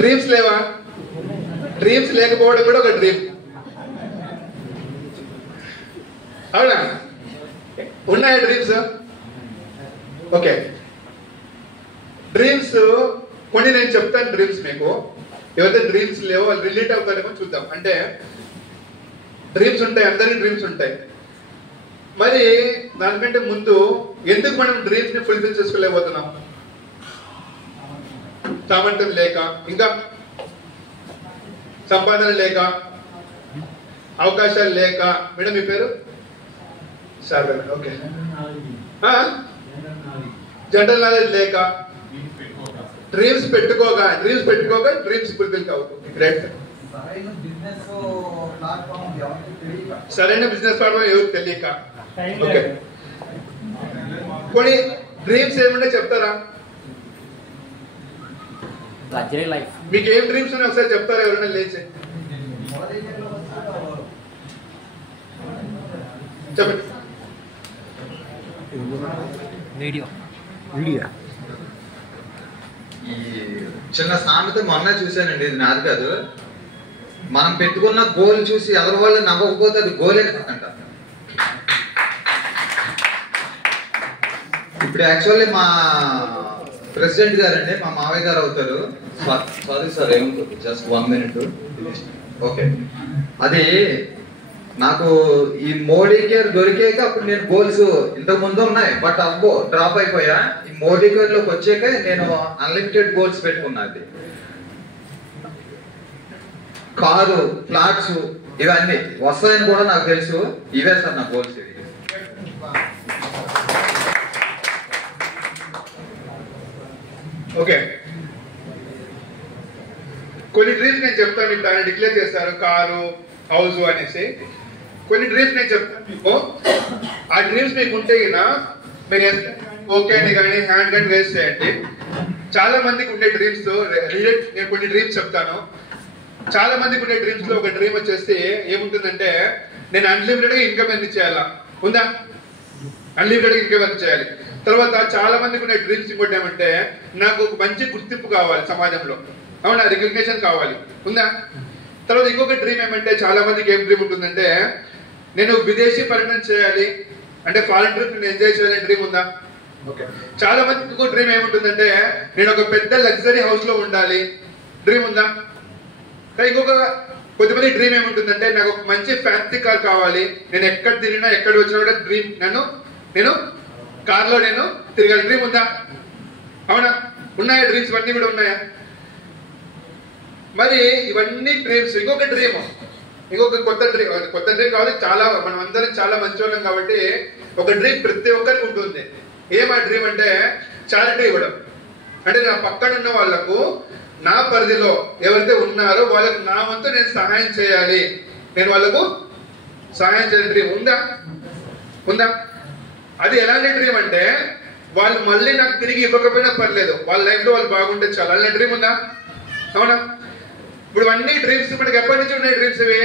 Dreams లేవా? Dreams లేకపోవడం కూడా ఒక డ్రీమ్. అవునా? ఉన్నాయా డ్రీమ్స్? ఓకే, డ్రీమ్స్ కొన్ని నేను చెప్తాను. డ్రీమ్స్ మీకు ఎవరైతే డ్రీమ్స్ లేవో వాళ్ళు రిలేట్ అవుతారేమో చూద్దాం. అంటే డ్రీమ్స్ ఉంటాయి, అందరికీ డ్రీమ్స్ ఉంటాయి. మరి దానికంటే ముందు ఎందుకు మనం డ్రీమ్స్ ని ఫుల్ఫిల్ చేసుకోలేకపోతున్నాం? సామర్థ్యం లేక, ఇంకా సంపాదన లేక, అవకాశాలు లేక. మేడం మీ పేరు? సార్. ఓకే, జనరల్ నాలెడ్జ్ లేక, డ్రీమ్స్ పెట్టుకోగా డ్రీమ్స్ ఫుల్ఫిల్ కావు. గ్రేట్. సరైన బిజినెస్ ప్లాట్ఫామ్ ఎవరికి తెలియక. ఓకే, కొన్ని డ్రీమ్స్ ఏమంటే చెప్తారా? మీకు ఏం డ్రీమ్స్ ఉన్నాయి ఒకసారి చెప్తారా? ఎవరైనా లేచి చెప్పండి. ఈ చిన్న సామెత మొన్న చూశానండి, ఇది నాది కాదు. మనం పెట్టుకున్న గోల్ చూసి ఎవరి వాళ్ళు నవ్వకపోతే అది గోలే కాదంట. ఇప్పుడు యాక్చువల్లీ మా ప్రెసిడెంట్ గారండి, మా మావయ్య గారు అవుతారు. సారీ సార్, ఏమవుతుంది, జస్ట్ 1 minute. ఓకే, అది నాకు ఈ మోడీ కేర్ దొరికాక అప్పుడు నేను గోల్స్ ఇంతకు ముందు ఉన్నాయి, బట్ అబ్బో డ్రాప్ అయిపోయా. ఈ మోడీ కేర్ లోకి వచ్చాక నేను అన్లిమిటెడ్ గోల్స్ పెట్టుకున్నది. కారు, ఫ్లాట్స్ ఇవన్నీ వస్తాయని కూడా నాకు తెలుసు. ఇవే సార్ నా గోల్స్. ఇది ఓకే, కొన్ని డ్రీమ్స్ నేను చెప్తాను. మీకు దాన్ని డిక్లేర్ చేస్తారు, కారు, హౌస్ అనేసి. కొన్ని డ్రీమ్స్ నేను చెప్తాను మీకు. ఆ డ్రీమ్స్ మీకు ఉంటే మీరు ఓకే అని కానీ హ్యాండ్ కానీ రేస్ చేయండి. చాలా మందికి ఉండే డ్రీమ్స్ రిలేట్. నేను కొన్ని డ్రీమ్స్ చెప్తాను. చాలా మందికి ఉండే డ్రీమ్స్ లో ఒక డ్రీమ్ వచ్చేసి ఏముంటుందంటే, నేను అన్లిమిటెడ్ గా ఇన్కమ్ ఎర్న్ చేయాలా. ఉందా? అన్లిమిటెడ్ గా ఇన్కమ్ ఎర్న్ చేయాలి. తర్వాత చాలా మందికి ఉండే డ్రీమ్స్ ఇంకోటి ఏమంటే, నాకు ఒక మంచి గుర్తింపు కావాలి సమాజంలో. అవునా? రికగ్నిషన్ కావాలి. ఉందా? తర్వాత ఇంకొక డ్రీమ్ ఏమంటే, చాలా మందికి ఏం డ్రీమ్ ఉంటుందంటే, నేను విదేశీ పర్యటన చేయాలి, అంటే ఫారెన్ ట్రిప్ నేను ఎంజాయ్ చేయాలని డ్రీమ్ ఉందా? ఓకే, చాలా మందికి ఇంకో డ్రీమ్ ఏముంటుందంటే, నేను ఒక పెద్ద లగ్జరీ హౌస్ లో ఉండాలి. డ్రీమ్ ఉందా? ఇంకొక కొద్దిమంది డ్రీమ్ ఏముంటుందంటే, నాకు ఒక మంచి ఫ్యాన్సీ కార్ కావాలి, నేను ఎక్కడ తిరిగినా ఎక్కడ వచ్చినా కూడా డ్రీమ్ నేను కార్ లో నేను తిరగాలి. డ్రీమ్ ఉందా? అవునా? ఉన్నాయా డ్రీమ్స్? ఇవన్నీ కూడా ఉన్నాయా? మరి ఇవన్నీ డ్రీమ్స్. ఇంకొక కొత్త డ్రీమ్ కావాలి. చాలా మనం అందరం చాలా మంచి వాళ్ళం కాబట్టి ఒక డ్రీమ్ ప్రతి ఒక్కరికి ఉంటుంది. ఏమా డ్రీమ్ అంటే, చారిటీ ఇవ్వడం. అంటే నా పక్కన ఉన్న వాళ్లకు, నా పరిధిలో ఎవరైతే ఉన్నారో వాళ్ళకు నా వంతు నేను సహాయం చేయాలి, నేను వాళ్ళకు సహాయం చేయాలి. డ్రీమ్ ఉందా? అది ఎలాంటి డ్రీమ్ అంటే, వాళ్ళు మళ్ళీ నాకు తిరిగి ఇవ్వకపోయినా పర్లేదు, వాళ్ళ లైఫ్ లో వాళ్ళు బాగుంటే చాలు. అలాంటి డ్రీమ్ ఉందా? అవునా? ఇప్పుడు అన్ని డ్రీమ్స్ మనకి ఎప్పటి నుంచి ఉన్నాయి డ్రీమ్స్ ఇవి?